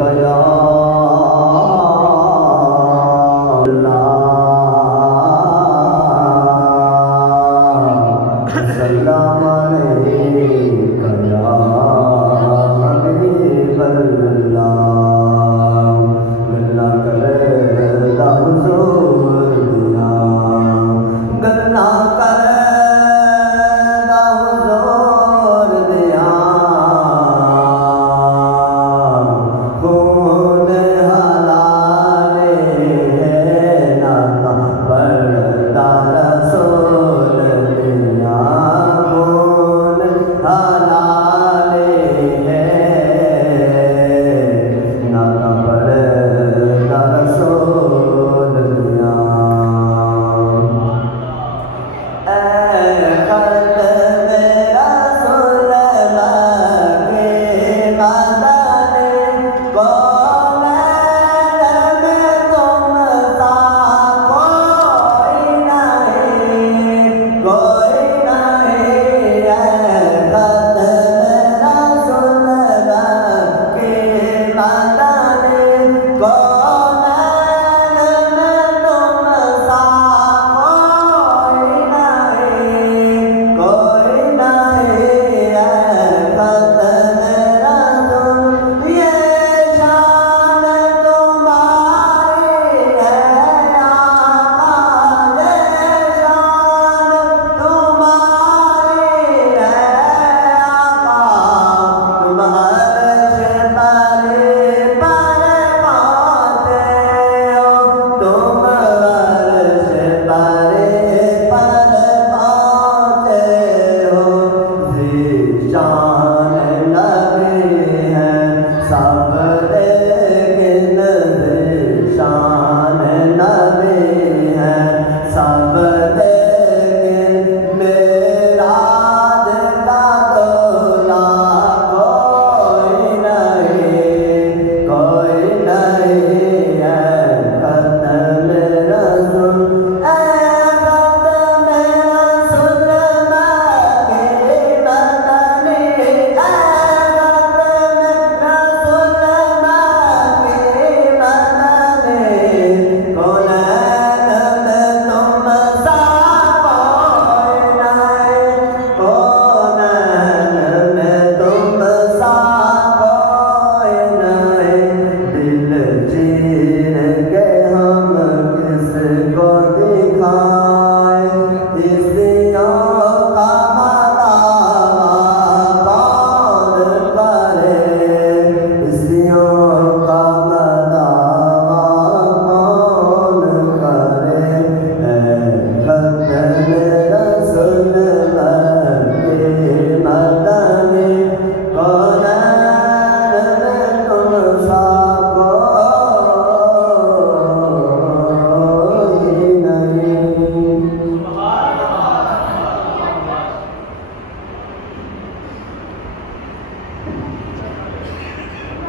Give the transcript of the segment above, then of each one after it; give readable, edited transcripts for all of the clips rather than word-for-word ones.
یا اللہ سلام علیک یا حبیب اللہ گلہ کرے دا حضور دیا گلہ کرے دا حضور دیا خون حلال ہے ناتا پڑھتا رسول دیا خون حلال ہے ناتا پڑھتا رسول دیا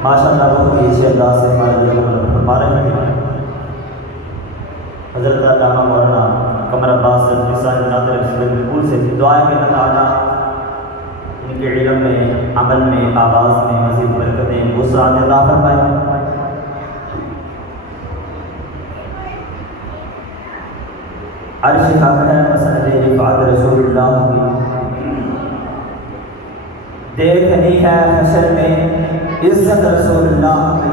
ماشاءاللہ بہت ہی اچھے انداز سے فرما رہے ہیں حضرت علامہ مولانا قمر عباس رضوی صاحب ناظر بالکل سے دعائیں کہ اللہ تعالیٰ ان کے علم میں عمل میں آواز میں مزید برکتیں وسعت عطا فرمائے. عرش حق ہے مسند رفعت رسول اللہ کی دیکھنی ہے حشر میں عزت رسول اللہ کی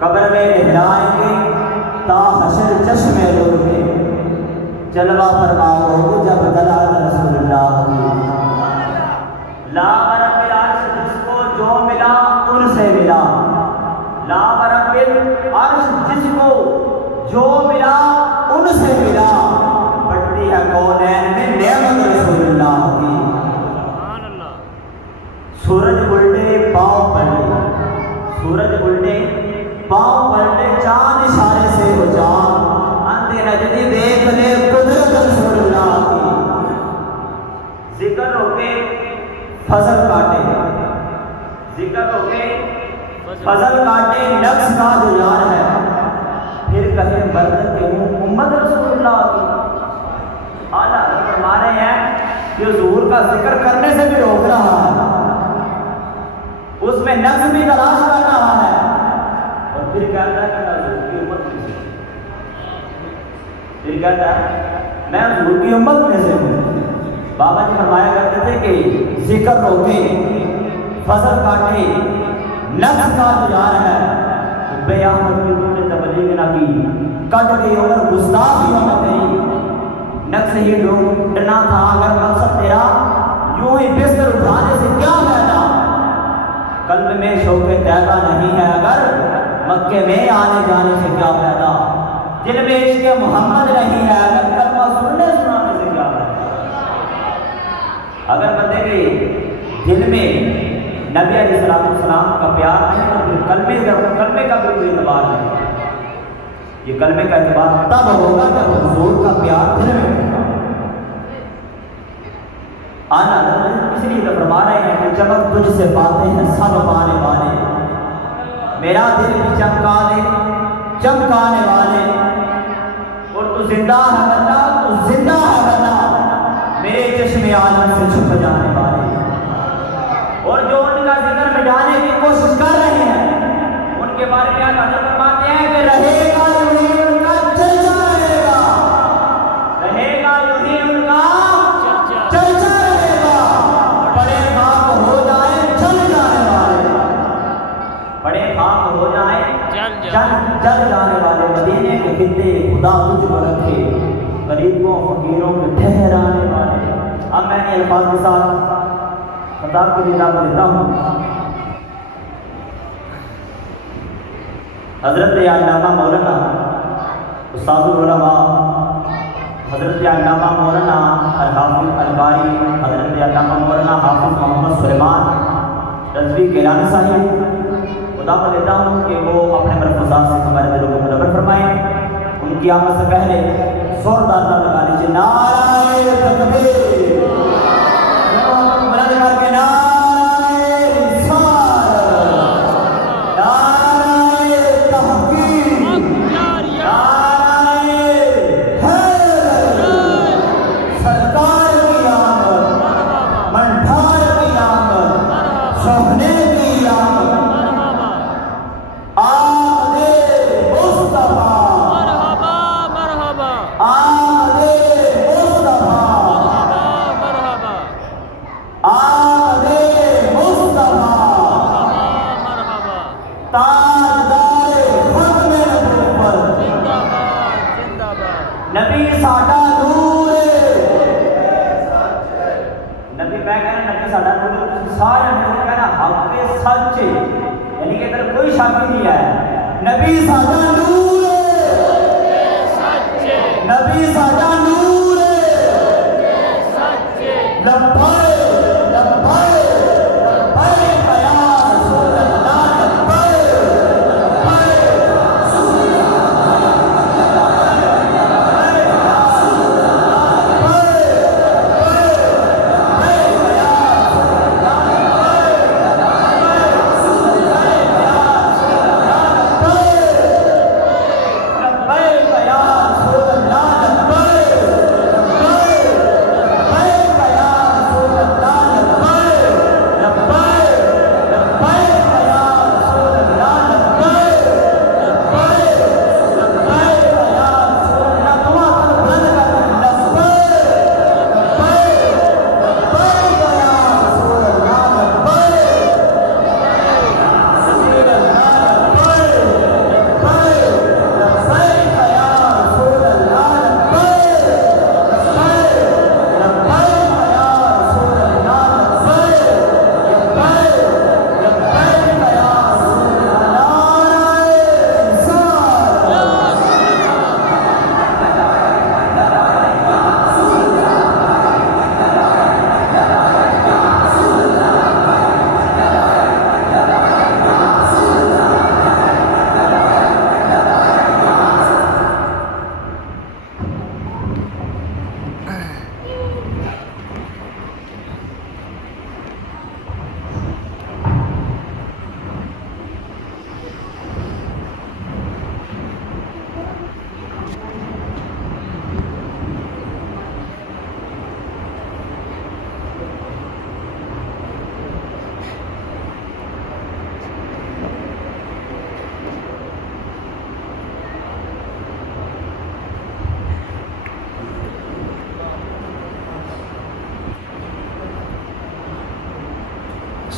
قبر میں لہرائیں گے تا حشر چشم نور کے جلوہ فرماؤ جب دلال رسول اللہ کی لا رب العرش جس کو جو ملا ان سے ملا لا رب العرش جس کو جو ملا ان سے ملا بڑھتی ہے کونین میں نعمت رسول اللہ کی سورج الٹے پاؤں پلٹے سورج الٹے پاؤں پلٹے چاند اشارے سے ہو جان اندھے نجدی دیکھ لے قدرت رسول اللہ کی ذکر ہو کے فضل کاٹے ذکر ہو کے فضل کاٹے نفس کا جو یار ہے پھر کہیں برکت کے امت رسول اللہ کی اعلیٰ فرما رہے ہیں کہ حضور کا ذکر کرنے سے بھی روک رہا ہے اس میں نفس بھی تلاش کر رہا ہے اور پھر کہتا ہے کہ میں حضور کی امت میں سے پھر کہتا ہے میں حضور کی امت میں سے ہوں۔ بابا جی فرمایا کرتے تھے کہ ذکر روکے فضل کاٹے نفس کا تجار ہے بے احمد کی تم نے تبلیغ نہ کی کٹ گئی عمر گستاخ عمر تیری نفس ہی ڈھونڈنا تھا اگر مقصد تیرا یوں ہی بستر اٹھانے سے کیا فائدہ قلب میں شوق تیغہ نہیں ہے اگر مکے میں آنے جانے سے کیا فائدہ دل میں عشق محمد نہیں ہے اگر کلمہ سننے سنانے سے کیا فائدہ اگر بندے کے دل میں نبی علیہ السلام کا پیار نہیں تو پھر کلمے کا کوئی اعتبار نہیں یہ کلمے کا اعتبار تب ہوگا جب حضور کا پیار دل میں ہوگا آنا اس لیے تو فرما رہے ہیں کہ چمک تجھ سے پاتے ہیں سب پانے والے میرا دل بھی چمکا دے چمکانے والے اور تو زندہ ہے بندہ تو زندہ ہے بندہ میرے چشم عالم سے چھپ جانے والے اور جو ان کا ذکر مٹانے کی کوشش کر رہے ہیں ان کے بارے میں حضرت فرماتے ہیں کہ رہے گا یوں ان کا چرچا رہے گا رہے گا یوں ان کا چرچا رہے گا بڑے خاک ہو جائیں جل جانے والے بڑے خاک ہو جائیں جل جانے والے مدینے کے خطے خدا تجھ کو رکھے غریبوں فقیروں کے ٹھہرانے والے اب میں نے الفاظ کے ساتھ خطاب کی نظام دیتا ہوں حضرت علامہ مولانا استاد العلماء حضرت علامہ مولانا الحافظ القاری حضرت علامہ مولانا حافظ محمد سلیمان رضوی گیلانی صاحب خدا کو دیتا ہوں کہ وہ اپنے ملفوظات سے ہمارے دلوں کو منور فرمائیں ان کی آمد سے پہلے زوردار لگا لیجیے نعرہ تکبیر کر کے نعرہ رسالت نعرہ تحقیق نعرہ حیدر سرکار کی آمد منڈھار کی آمد سہنے کی آمد آمد مصطفیٰ آمد مصطفیٰ آمد مصطفیٰ تاجدار ختم نبوت نبی ساڈا نور نبی میں کہنا نبی ساڈا نور سارے لوگ کہنا حق سچ یعنی کہ ادھر کوئی شک نہیں ہے نبی ساڈا نور نبی ساڈا نور لبائے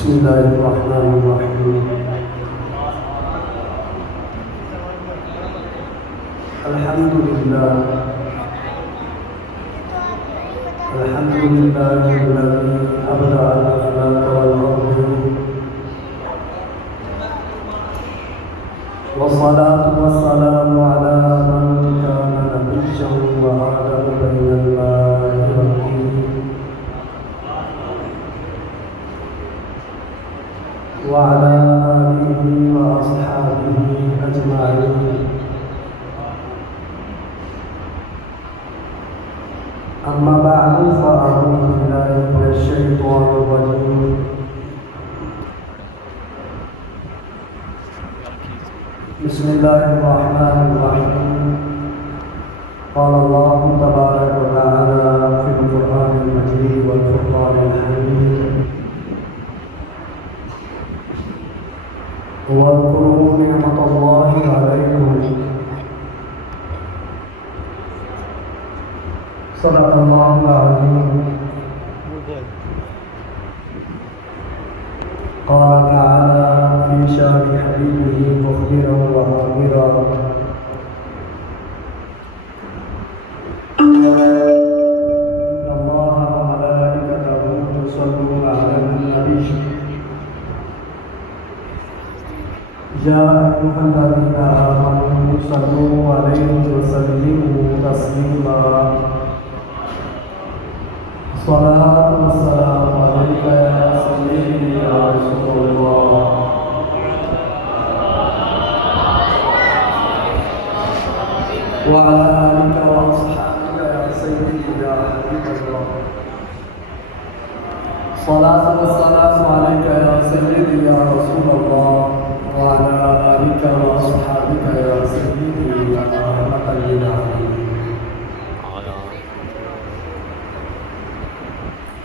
بسم الله الرحمن الرحيم الحمد لله الذي أبدع الأخلاق والعرض والصلاة والسلام على من كان نبيا وآدم بين الماء والطين وعلى آله وأصحابه أجمعين. أما بعد فأعوذ بالله من الشيطان الرجيم. بسم الله الرحمن الرحيم. قال الله تبارك وتعالى في القرآن المجيد والفرقان الحميد: واذكروا نعمة الله عليكم. صدق الله العظيم. قال تعالى في شان حبيبه مخبرا وآمرا: إن الله وملائكته يصلون على النبي يا أيها الذين آمنوا صلوا عليه وسلموا تسليما. الصلاة والسلام عليك يا سيدي يا رسول الله وعلى آلك وأصحابك يا سيدي يا حبيب الله. الصلاة والسلام عليك يا سيدي يا رسول الله وعلى آلك وأصحابك يا سيدي يا رحمة للعالمين.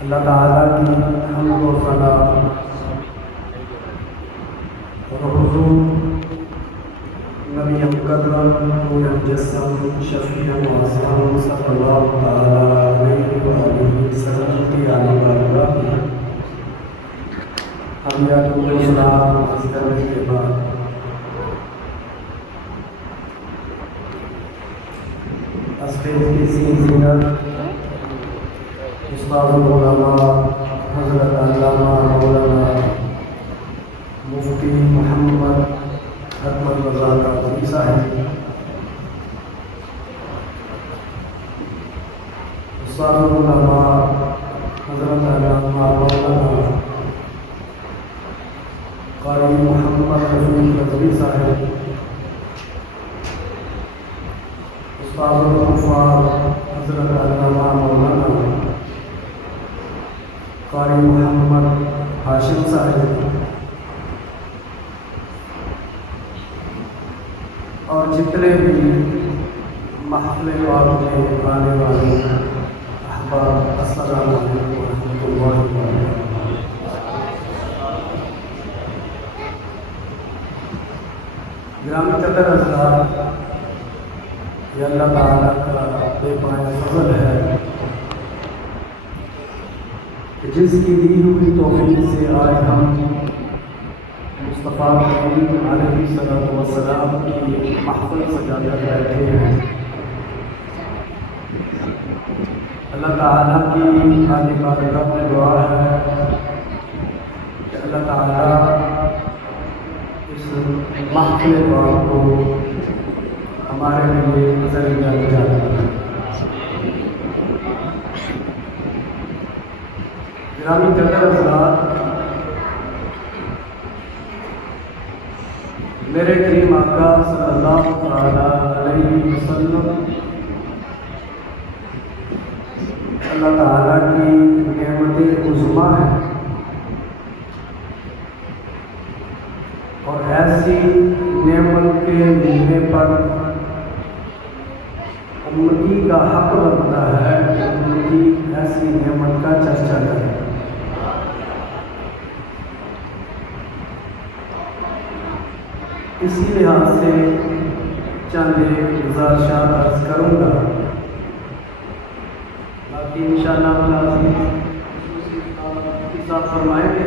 اللہ تعالیٰ کی حمد و ثنا اور حضور نبی مقدم نور مجسم شفیع معظم صلی اللہ تعالیٰ علیہ وآلہ وسلم کی آل بارگاہ میں حمیات و سلام عرض کرنے کے بعد اسٹیج کی زینت استاد العلماء حضرت علامہ مولانا مفتی محمد احمد رضا قادری صاحب، استاد العلماء حضرت علامہ مولانا قاری محمد رفیق رضوی صاحب، استاد الحفاظ حضرت علامہ مولانا قاری محمد ہاشم صاحب، اور جتنے بھی محفل پاک میں آنے والے احباب، السلام علیکم ورحمۃ اللہ وبرکاتہ۔ گرامی قدر حضرات، یہ اللہ تعالیٰ کا بے پناہ فضل ہے جس کی دی ہوئی توفیق سے آج ہم مصطفیٰ کریم علیہ الصلوۃ والسلام کی محفل سجا کر بیٹھے ہیں۔ اللہ تعالیٰ کی عالی بارگاہ میں دعا ہے کہ اللہ تعالیٰ اس محفل پاک کو ہمارے لیے ذریعہ نجات بنائے۔ گرامی قدر حضرات، میرے کریم آقا صلی اللہ علیہ وسلم اللہ تعالیٰ کی نعمت عظمیٰ ہے، اور ایسی نعمت کے ملنے پر امتی کا حق بنتا ہے کہ امتی ایسی نعمت کا چرچا کرے۔ اسی لحاظ سے چند ایک گزارشات عرض کروں گا، باقی انشاءاللہ استاد فرمائیں گے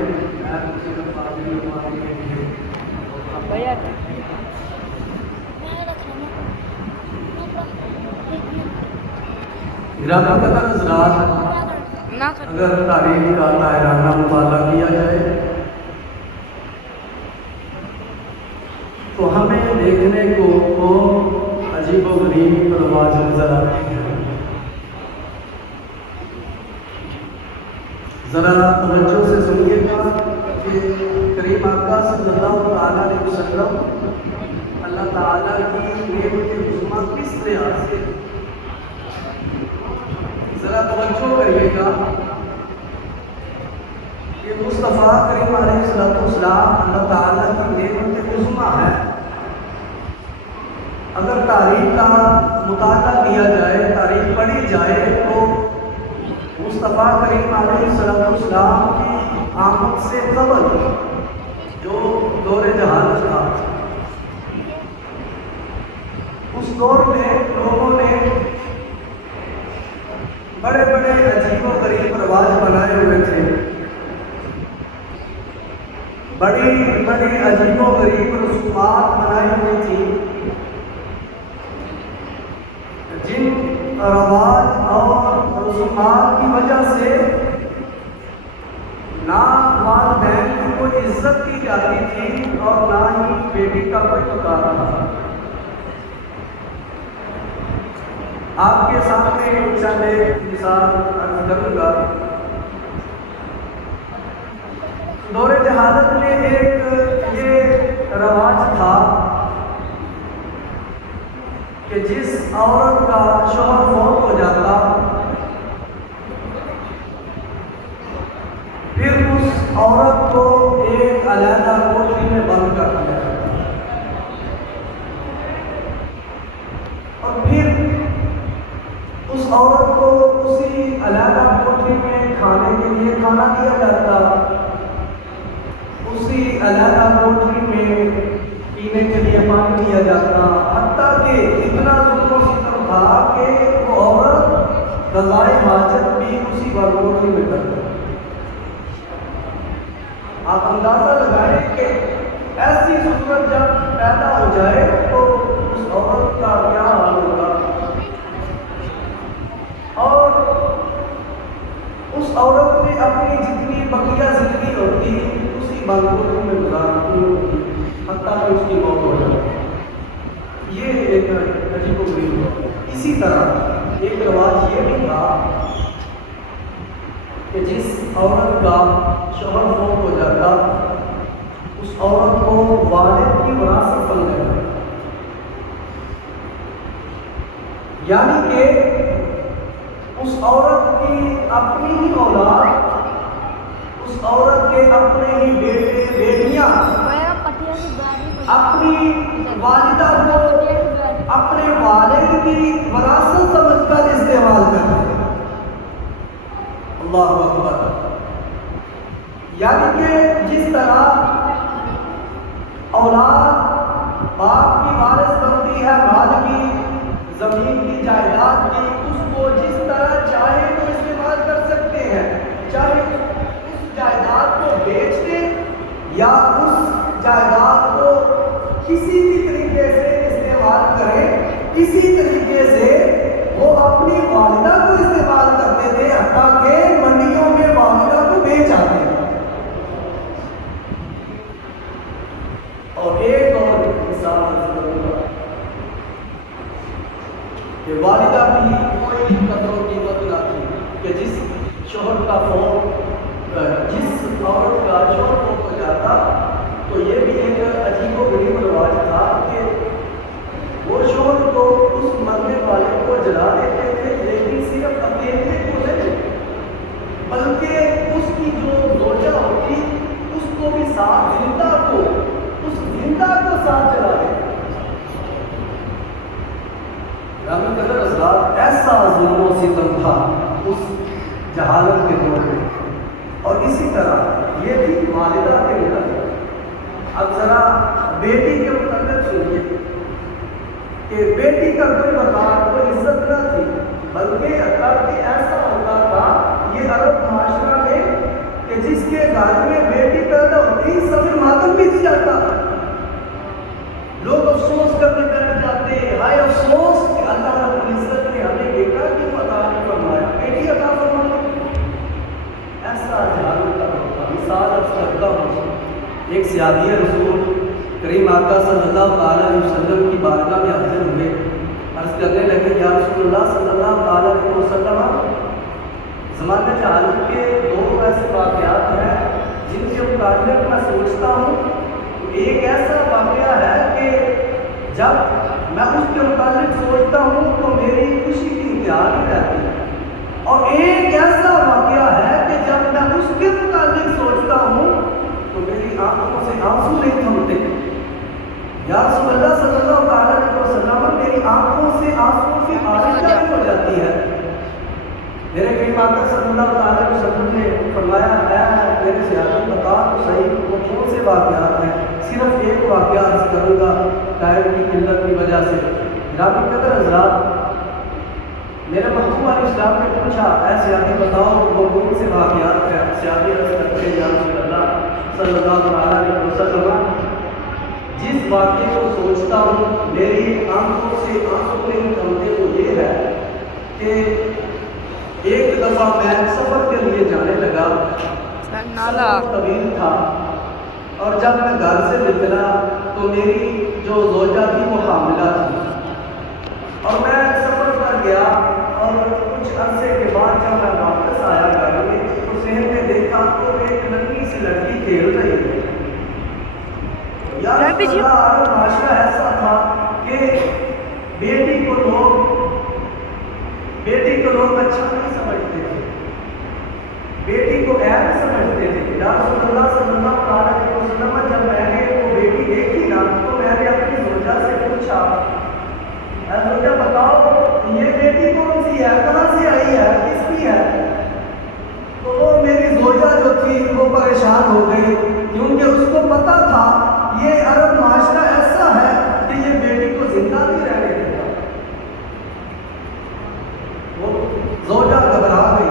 گرامی قدر حضرات، اگر تاریخ کا طاہرانہ مطالعہ کیا جائے تو ہمیں دیکھنے کو عجیب و غریب رواج نظر آتے ہیں۔ ذرا توجہ سے سنیے گا کہ کریم آقا صلی اللہ تعالیٰ علیہ وسلم اللہ تعالیٰ کی نعمت عظمیٰ کس لحاظ سے، ذرا توجہ کریے گا کہ مصطفیٰ کریم علیہ السلام اللہ تعالیٰ کی نعمت عظمیٰ ہے۔ اگر تاریخ کا مطالعہ کیا جائے، تاریخ پڑھی جائے تو مصطفیٰ کریم علیہ السلام کی آمد سے قبل جو دور جہالت تھا، اس دور میں لوگوں نے بڑے بڑے عجیب و غریب رواج بنائے ہوئے تھے، بڑی بڑی عجیب و غریب رسومات بنائی ہوئی تھی، جن رواج اور رسومات کی وجہ سے نہ والدین کی کوئی عزت کی جاتی تھی اور نہ ہی بیٹی کا کوئی مقام تھا۔ آپ کے سامنے چند ایک مثال عرض کروں گا۔ دور جہالت میں ایک یہ رواج تھا کہ جس عورت کا شوہر فوت ہو جاتا پھر اس عورت کو ایک علیحدہ کوٹری میں بند کر دیا جاتا اور پھر اس عورت کو اسی علیحدہ کوٹری میں کھانے کے لیے کھانا دیا جاتا، اسی علیحدہ کوٹری میں پینے کے لیے پانی دیا جاتا، حتیٰ کہ اتنا ظلم و ستم تھا کہ وہ عورت قضائے حاجت بھی اسی کوٹری میں کرتی۔ آپ اندازہ لگائیں کہ ایسی صورت جب پیدا ہو جائے تو اس عورت کا کیا حال ہوگا، اور اس عورت نے اپنی جتنی بقیہ زندگی ہوتی اسی کوٹری میں گزارتی ہوتی، حتیٰ کہ اس کی موت ہو جائے۔ یہ ایک عجیب و غریب۔ اسی طرح ایک رواج یہ بھی تھا کہ جس عورت کا شوہر فوت ہو جاتا اس عورت کو والد کی وراثت مل جاتی، یعنی کہ اس عورت کی اپنی ہی اولاد، اس عورت کے اپنے ہی بیٹے بیٹیاں اپنی والدہ کو اپنے والد کی وراثت سمجھ کر استعمال کرتے ہیں۔ اللہ اکبر۔ یعنی کہ جس طرح اولاد باپ کی وارث بنتی ہے مال کی، زمین کی، جائیداد کی، اس کو جس طرح چاہے تو استعمال کر سکتے ہیں، چاہے اس جائیداد کو بیچ دیں یا اس جائیداد کو کسی بھی طریقے سے استعمال کریں، اسی طریقے سے وہ اپنی والدہ کو استعمال کرتے تھے، حتیٰ کہ منڈیوں میں والدہ کو بیچ آتے۔ اور ایک اور مثال کہ والدہ کی کوئی قدر و قیمت نہ تھی کہ جس شوہر کا جس عورت کا شوہر فوت ہو جاتا تو یہ بھی ایک عجیب و غریب رواج تھا کہ وہ شوہر کو اس مرنے والے کو جلا دیتے تھے، لیکن صرف اکیلے کو نہیں بلکہ اس کی جو زوجہ ہوتی اس کو بھی ساتھ، زندہ کو ساتھ جلا دیتے۔ گرامی قدر حضرات، ایسا ظلم و ستم تھا اس جہالت کے دور میں۔ اور اسی طرح یہ بھی والدہ کے متعلق۔ اب ذرا بیٹی کے متعلق سنیے کہ بیٹی کا کوئی وقار، کوئی عزت نہ تھی، بلکہ حتیٰ کہ ایسا ہوتا تھا یہ عرب معاشرہ میں کہ کہ جس کے گھر میں بیٹی پیدا ہوتی ہی سفر ماتم بیت جاتا، لوگ افسوس کرنے بیٹھ جاتے، ہائے افسوس کہ اللہ رب العزت نے ہمیں بیٹا کیوں عطا نہیں فرمایا، بیٹی عطا فرمایا۔ ایسا جہالوں کا ہوتا، مثال عرض کرتا ہوں، ایک صحابی رسول کریم آقا صلی اللہ تعالیٰ علیہ وسلم کی بارگاہ میں حاضر ہوئے، عرض کرنے لگے یا رسول اللہ صلی اللہ تعالیٰ علیہ وسلم، زمانہ جہالت کے دو ایسے واقعات ہیں جن کے متعلق میں سوچتا ہوں۔ ایک ایسا واقعہ ہے کہ جب میں اس کے متعلق سوچتا ہوں تو میری خوشی کی انتہا نہیں رہتی، اور ایک ایسا واقعہ ہے کہ جب میں اس کے متعلق سوچتا ہوں تو میری آنکھوں سے آنسو نہیں تھمتے۔ یا رسول اللہ صلی اللہ تعالیٰ علیہ وسلم، میری آنکھوں سے آنسو کی بارش جاری ہو جاتی ہے۔ میرے کریم آقا صلی اللہ تعالیٰ علیہ وسلم نے فرمایا اے میرے صحابی بتا تو صحیح وہ کون سے واقعات ہیں؟ صرف ایک واقعہ عرض کروں گا ٹائم کی قلت کی وجہ سے۔ جناب قدر حضرات، میرے محبوب علیہ السلام نے پوچھا اے صحابی بتاؤ وہ کون سے واقعات ہیں؟ صحابی عرض کرتے ہیں یا رسول اللہ صلی اللہ تعالیٰ علیہ وسلم، جس واقعے کو سوچتا ہوں میری آنکھوں سے آنسو نہیں تھمتے وہ یہ ہے کہ ایک دفعہ میں سفر کے لیے جانے لگا، سفر طویل تھا، اور جب میں گھر سے نکلا تو میری جو زوجہ تھی وہ حاملہ تھی، اور میں سفر پر گیا، اور کچھ عرصے کے بعد جب میں واپس آیا گھر میں تو صحن میں دیکھا تو ایک ننھی سی لڑکی کھیل رہی ہے۔ یار معاشرہ ایسا تھا کہ بیٹی کو لوگ اچھا نہیں سمجھتے تھے، بیٹی کو عیب سمجھتے تھے۔ یا رسول اللہ صلی اللہ علیہ وسلم، جب میں نے وہ بیٹی دیکھی نا تو میں نے اپنی زوجہ سے پوچھا اے زوجہ بتاؤ یہ بیٹی کون سی ہے، کہاں سے آئی ہے، کس کی ہے؟ تو وہ میری زوجہ جو تھی وہ پریشان ہو گئی، کیونکہ اس کو پتا تھا یہ عرب معاشرہ ایسا ہے کہ یہ بیٹی کو زندہ نہیں رہنے دیتا۔ وہ زوجہ گھبرا گئی،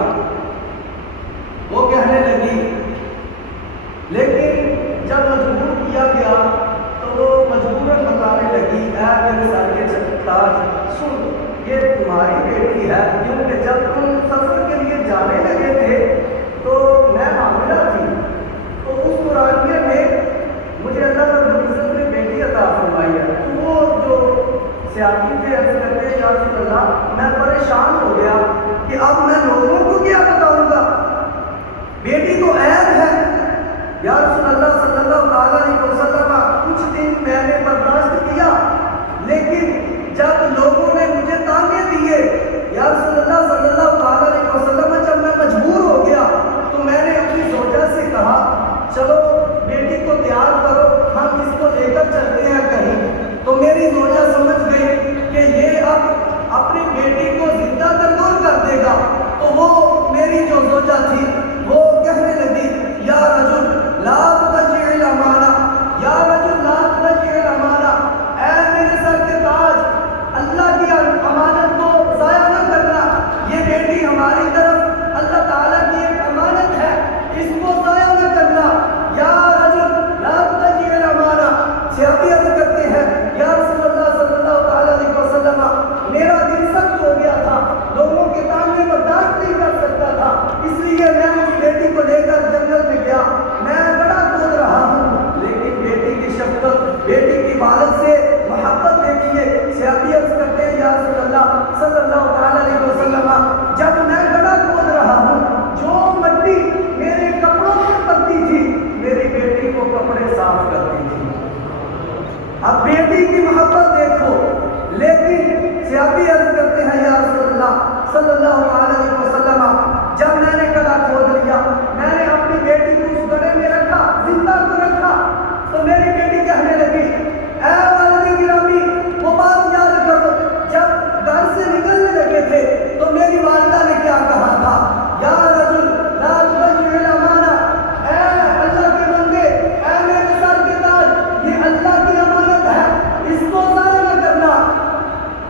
وہ کہنے لگی، لیکن جب مجبور کیا گیا تو وہ مجبوراً بتانے لگی اے میرے سر کے تاج سن یہ تمہاری بیٹی ہے، کیونکہ جب تم سفر کے لیے جانے لگے تھے تو میں حاملہ تھی، تو اس دورانیے میں مجھے اللہ رب العزت نے بیٹی عطا فرمائی ہے۔ تو وہ جو سیاسی تھے عرض کرتے ہیں یا رسول اللہ میں پریشان ہو گیا کہ اب میں لوگوں کو کیا بتاؤں گا، بیٹی تو عیب ہے۔ یا رسول اللہ صلی اللہ تعالیٰ علیہ وسلم، کچھ دن میں نے برداشت کیا، لیکن جب لوگوں نے مجھے تانے دیے یا رسول اللہ صلی اللہ تعالیٰ علیہ وسلم، جب میں مجبور ہو گیا تو میں نے اپنی زوجہ سے کہا چلو بیٹی کو تیار کرو، ہم اس کو لے کر چلتے ہیں کہیں۔ تو میری زوجہ سمجھ گئی کہ یہ اب اپنی بیٹی کو زندہ ترکور کر دے گا، تو وہ میری جو زوجہ تھی وہ کہنے لگی یا رجل لا تضيع الامانہ، یا رجل لا تضيع الامانہ، اے میرے سر کے تاج اللہ کی امانت کو ضائع نہ کرنا، یہ بیٹی ہماری طرف اللہ تعالیٰ کی ایک امانت ہے، اس کو ضائع نہ کرنا۔ یا رجل لا تضيع الامانہ، صحابی عرض کرتے ہیں یا رسول اللہ صلی اللہ تعالیٰ علیہ وسلم، میرا دل سخت ہو گیا تھا، لوگوں کے تانے برداشت نہیں کر سکتا تھا، اس لیے میں اس بیٹی کو لے کر جنگل میں گیا، میں بڑا کود رہا ہوں، لیکن بیٹی کی شفقت، بیٹی کی والد سے محبت دیکھیے۔ صحابی عرض کرتے ہیں یا رسول اللہ صلی اللہ تعالیٰ علیہ وسلم، جب میں بڑا کود رہا ہوں، جو مٹی میرے کپڑوں پر پڑتی تھی میری بیٹی کو کپڑے صاف کرتی تھی۔ اب بیٹی کی محبت دیکھو، لیکن صحابی عرض کرتے ہیں یا رسول اللہ صلی اللہ علیہ وسلم، جب میں نے گڑھا کھود لیا، میں نے اپنی بیٹی کو اس گڑھے میں رکھا، زندہ کو رکھا، تو میری بیٹی کہنے لگی اے والد گرامی وہ بات یاد کرو جب گھر سے نکلنے لگے تھے تو میری والدہ نے کیا کہا تھا، یا رجل لا تضيع الامانہ، اے اللہ کے بندے، اے میرے سر کے تاج، یہ اللہ کی امانت ہے، اس کو ضائع نہ کرنا۔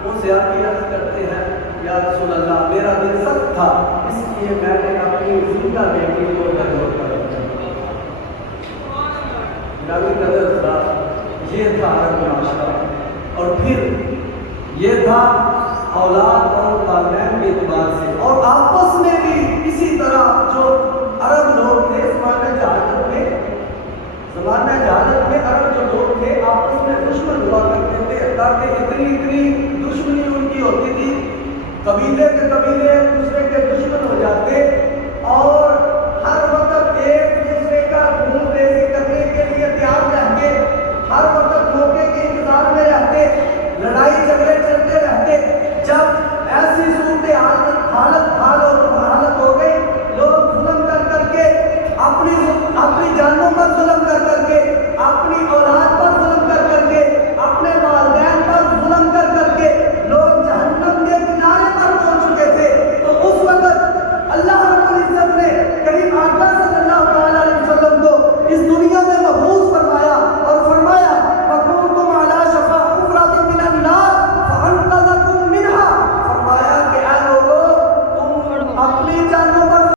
وہ صحابی عرض کرتے ہیں یا رسول اللہ میرا دل نبی قدر تھا، یہ تھا عرب معاشرہ، اور پھر یہ تھا اولاد اور والدین کے اعتبار سے، اور آپس میں بھی اسی طرح جو عرب لوگ تھے اس میں جہاں